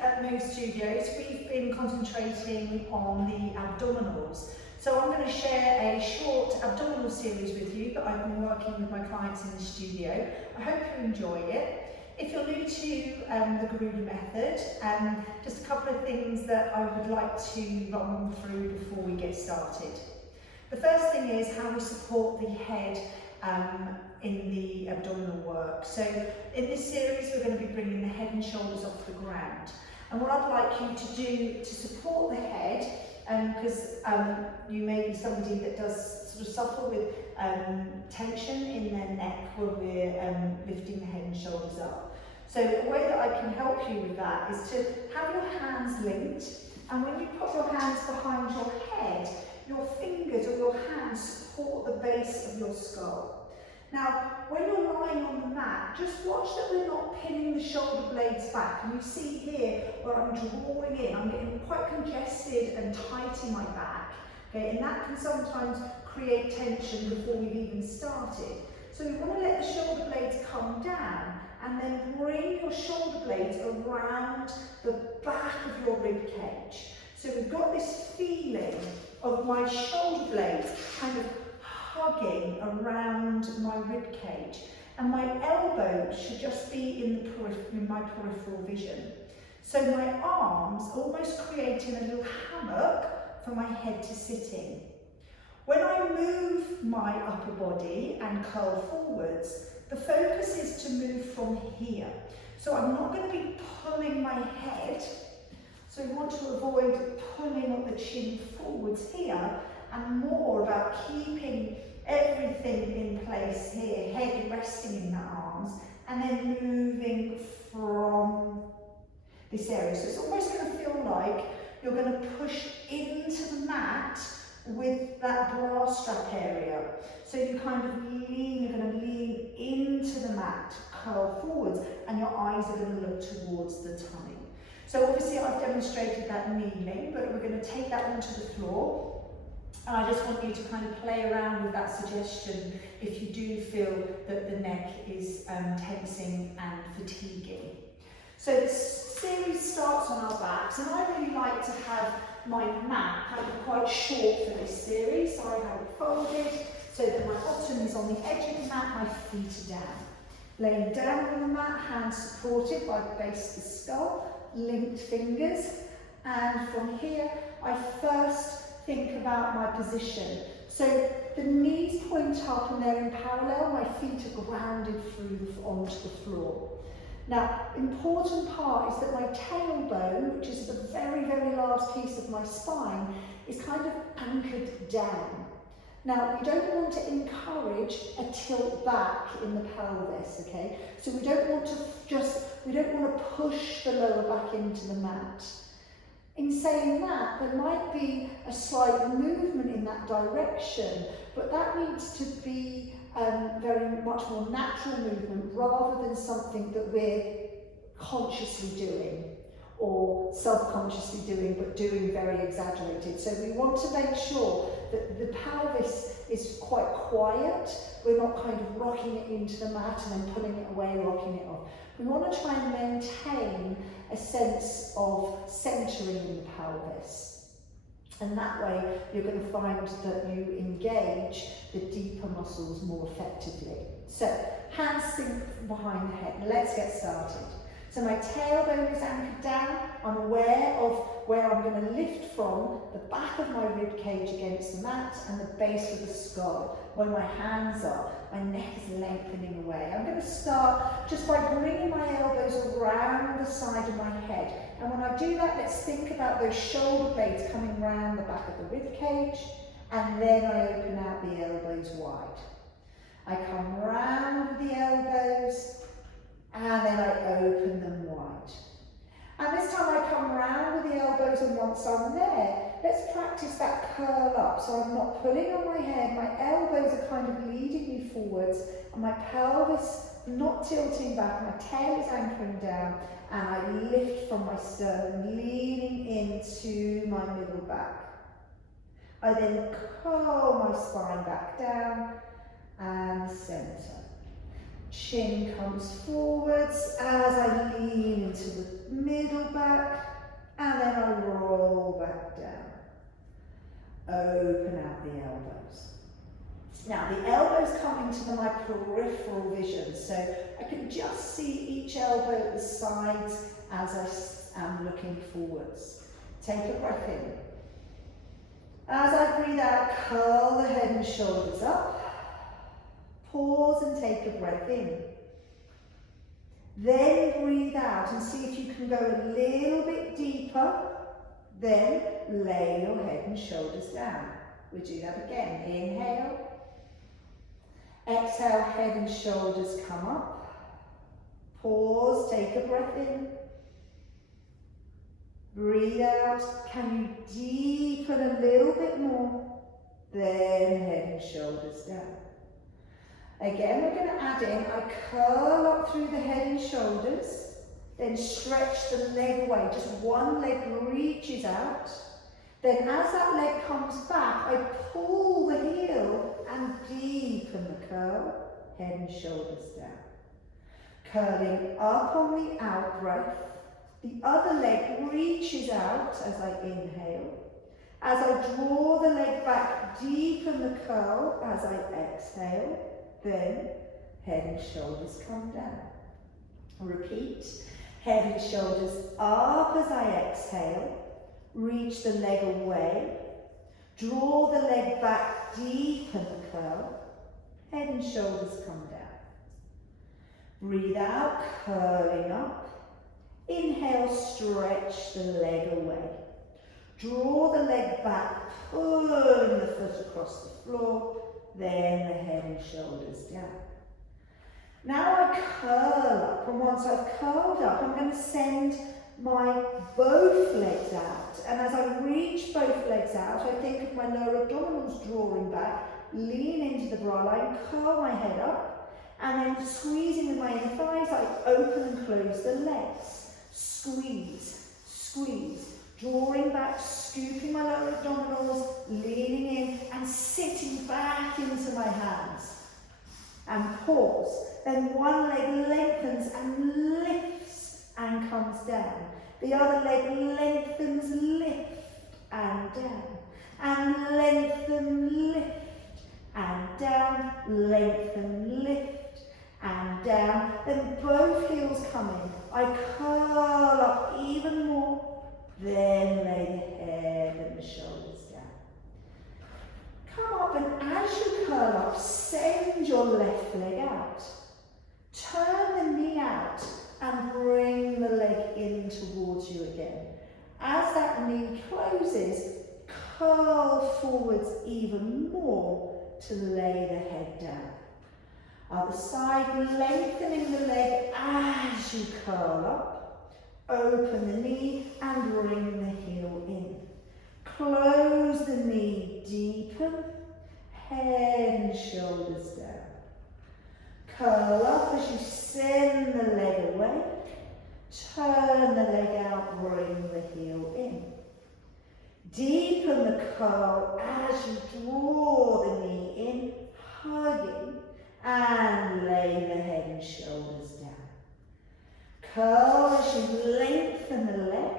at Move Studios, we've been concentrating on the abdominals. So I'm going to share a short abdominal series with you that I've been working with my clients in the studio. I hope you enjoy it. If you're new to the Garuda method, just a couple of things that I would like to run through before we get started. The first thing is how we support the head in the abdominal work. So in this series we're going to be bringing the head and shoulders off the ground. And what I'd like you to do to support the head, because you may be somebody that does sort of suffer with tension in their neck when we're lifting the head and shoulders up. So the way that I can help you with that is to have your hands linked, and when you put your hands behind your head, your fingers or your hands support the base of your skull. Now, when you're lying on the mat, just watch that we're not pinning the shoulder blades back. And you see here where I'm drawing in, I'm getting quite congested and tight in my back. Okay, and that can sometimes create tension before we've even started. So we want to let the shoulder blades come down and then bring your shoulder blades around the back of your rib cage. So we've got this feeling of my shoulder blades kind of hugging around my rib cage, and my elbows should just be in my peripheral vision. So my arms almost creating a little hammock for my head to sit in. When I move my upper body and curl forwards, the focus is to move from here. So I'm not going to be pulling my head. So we want to avoid pulling up the chin forwards here, and more about keeping everything in place here, head resting in the arms, and then moving from this area. So it's almost going to feel like you're going to push into the mat with that bra strap area. So you kind of lean, you're going to lean into the mat, curl forwards, and your eyes are going to look towards the tummy. So obviously I've demonstrated that kneeling, but we're going to take that onto the floor. And I just want you to kind of play around with that suggestion if you do feel that the neck is tensing and fatiguing. So this series starts on our backs, and I really like to have my mat kind of quite short for this series. So I have it folded so that my bottom is on the edge of the mat, my feet are down. Laying down on the mat, hands supported by the base of the skull, linked fingers, and from here I first think about my position. So the knees point up and they're in parallel, my feet are grounded through onto the floor. Now, important part is that my tailbone, which is the very, very last piece of my spine, is kind of anchored down. Now, we don't want to encourage a tilt back in the pelvis, okay? So we don't want to push the lower back into the mat. In saying that, there might be a slight movement in that direction, but that needs to be very much more natural movement rather than something that we're consciously doing or subconsciously doing, but doing very exaggerated. So we want to make sure that the pelvis is quite quiet. We're not kind of rocking it into the mat and then pulling it away, rocking it off. We want to try and maintain a sense of centering in the pelvis. And that way you're going to find that you engage the deeper muscles more effectively. So hands sink behind the head. Let's get started. So my tailbone is anchored down. I'm aware of where I'm going to lift from, the back of my rib cage against the mat and the base of the skull. Where my hands are, my neck is lengthening away. I'm going to start just by bringing my elbows around the side of my head. And when I do that, let's think about those shoulder blades coming round the back of the rib cage, and then I open out the elbows wide. I come round with the elbows, and then I open them wide. And this time I come round with the elbows, and once I'm there, let's practice that curl up. So I'm not pulling on my head, my elbows are kind of leading me forwards, and my pelvis not tilting back, my tail is anchoring down, and I lift from my sternum, leaning into my middle back. I then curl my spine back down and center. Chin comes forwards as I lean into the middle back, and then I roll back down. Open out the elbows. Now the elbows come into my peripheral vision, so I can just see each elbow at the sides as I am looking forwards. Take a breath in. As I breathe out, curl the head and shoulders up. Pause and take a breath in. Then breathe out and see if you can go a little bit deeper. Then lay your head and shoulders down. We do that again. Inhale. Exhale, head and shoulders come up. Pause, take a breath in. Breathe out. Can you deepen a little bit more? Then head and shoulders down. Again, we're going to add in, I curl up through the head and shoulders, then stretch the leg away. Just one leg reaches out. Then as that leg comes back, I pull the heel and deepen the curl, head and shoulders down. Curling up on the out breath. The other leg reaches out as I inhale. As I draw the leg back, deepen the curl as I exhale. Then head and shoulders come down. Repeat. Head and shoulders up as I exhale. Reach the leg away. Draw the leg back, deepen the curl. Head and shoulders come down. Breathe out, curling up. Inhale, stretch the leg away. Draw the leg back, pulling the foot across the floor. Then the head and shoulders down. Now I curl up, and once I've curled up, I'm going to send my both legs out. And as I reach both legs out, I think of my lower abdominals drawing back, lean into the bra line, curl my head up, and then squeezing with my inner thighs, I open and close the legs. Squeeze, squeeze. Drawing back, scooping my lower abdominals, leaning in and sitting back into my hands. And pause. Then one leg lengthens and lifts and comes down. The other leg lengthens, lift and down. And lengthen, lift and down. Lengthen, lift and down. Then both heels come in. I curl up even more. Then lay the head and the shoulders down. Come up, and as you curl up, send your left leg out. Turn the knee out and bring the leg in towards you again. As that knee closes, curl forwards even more to lay the head down. Other side, lengthening the leg as you curl up. Open the knee and bring the heel in. Close the knee, deepen, head and shoulders down. Curl up as you send the leg away. Turn the leg out, bring the heel in. Deepen the curl as you draw the knee in, hugging, and lay the head and shoulders down. Curl as you lengthen the leg,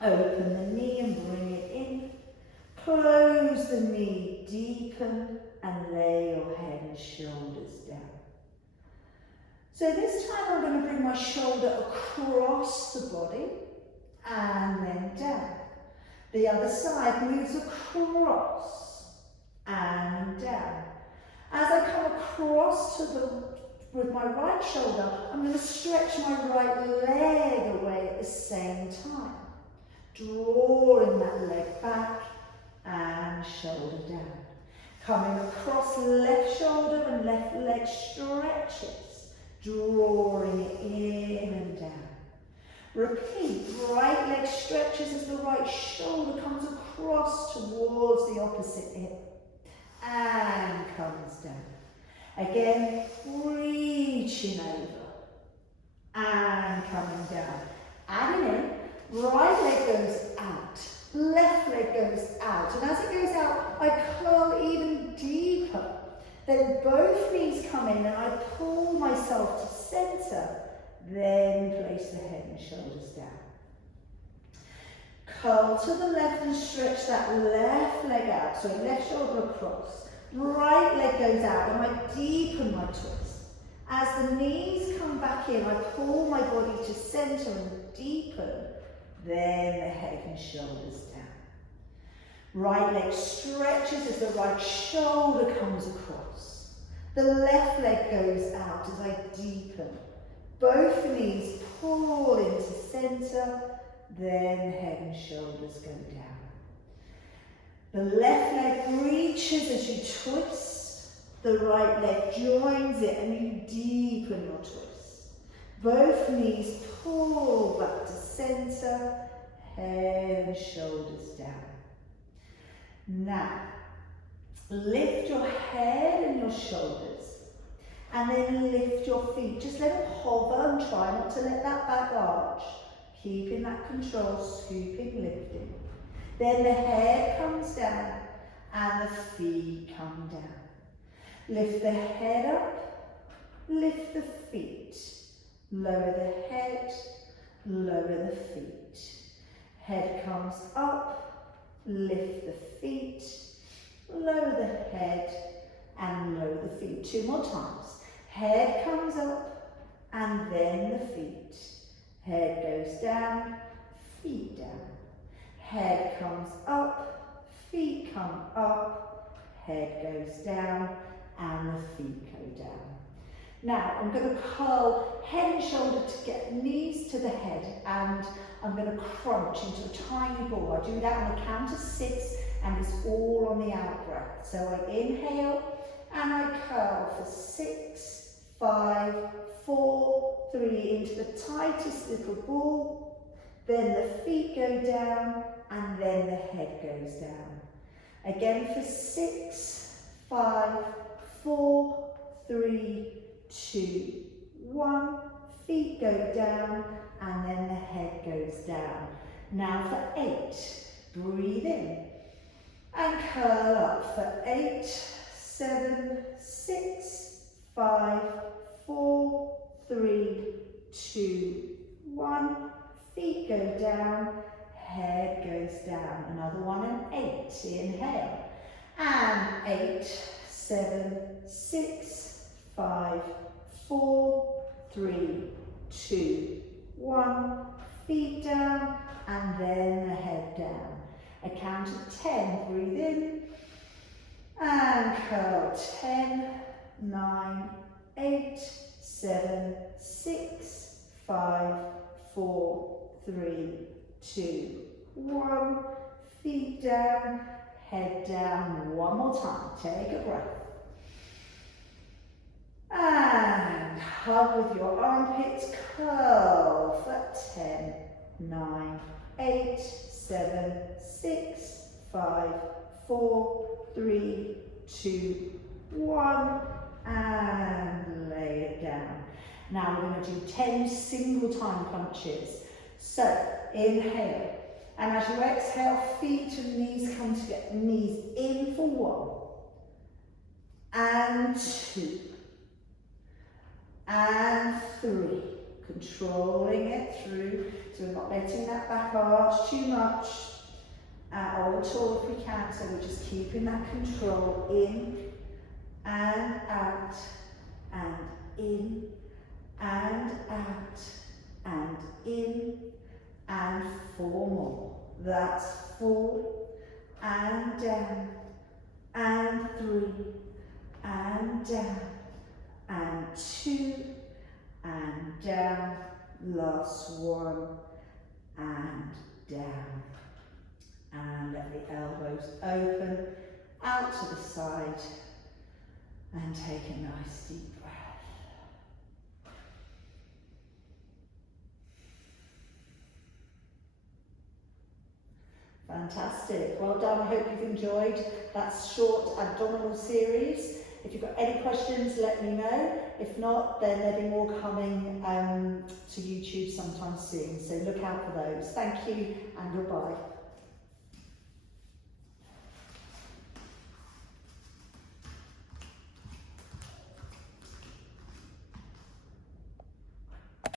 open the knee and bring it in, close the knee, deepen and lay your head and shoulders down. So this time I'm going to bring my shoulder across the body and then down. The other side moves across and down. As I come across with my right shoulder, I'm going to stretch my right leg away at the same time. Drawing that leg back and shoulder down. Coming across left shoulder and left leg stretches. Drawing it in and down. Repeat, right leg stretches as the right shoulder comes across towards the opposite hip. And comes down. Again, reaching over and coming down. Adding in, right leg goes out, left leg goes out. And as it goes out, I curl even deeper. Then both knees come in and I pull myself to center. Then place the head and shoulders down. Curl to the left and stretch that left leg out. So left shoulder across. Right leg goes out and I deepen my twist. As the knees come back in, I pull my body to center and deepen. Then the head and shoulders down. Right leg stretches as the right shoulder comes across. The left leg goes out as I deepen. Both knees pull into center. Then head and shoulders go down. The left leg reaches as you twist. The right leg joins it and you deepen your twist. Both knees pull back to center. Head and shoulders down. Now, lift your head and your shoulders. And then lift your feet. Just let them hover and try not to let that back arch. Keeping that control, scooping, lifting. Then the head comes down and the feet come down. Lift the head up, lift the feet. Lower the head, lower the feet. Head comes up, lift the feet. Lower the head and lower the feet. 2 more times. Head comes up and then the feet. Head goes down, feet down. Head comes up, feet come up. Head goes down and the feet go down. Now I'm going to curl head and shoulder to get knees to the head and I'm going to crunch into a tiny ball. I do that on a count of 6 and it's all on the out breath. So I inhale and I curl for 6, 5, 4, 3 into the tightest little ball. Then the feet go down and then the head goes down. Again for 6, 5, 4, 3, 2, 1. Feet go down and then the head goes down. Now for 8, breathe in and curl up for 8, 7, 6, 5, 4, 3, 2, 1. Feet go down, head goes down. Another one and 8. Inhale. And 8, 7, 6, 5, 4, 3, 2, 1. Feet down and then the head down. A count of 10. Breathe in and curl. 10, 9, 8, 7, 6, 5, 4, 3, 2, 1. Feet down, head down. One more time. Take a breath. And hug with your armpits. Curl for 10, 9, 8, 7, 6, 5, 4, 3, 2, 1. And lay it down. Now we're going to do 10 single time punches. So inhale, and as you exhale, feet and knees come together. Knees in for 1 and 2 and 3. Controlling it through, so we're not letting that back arch too much or at all if we can. So we're just keeping that control in and out and in and out and in and 4 more. That's 4 and down and 3 and down and 2 and down. Last 1 and down. And let the elbows open out to the side and take a nice deep breath. Fantastic. Well done. I hope you've enjoyed that short abdominal series. If you've got any questions, let me know. If not, then there'll be more coming to YouTube sometime soon. So look out for those. Thank you and goodbye.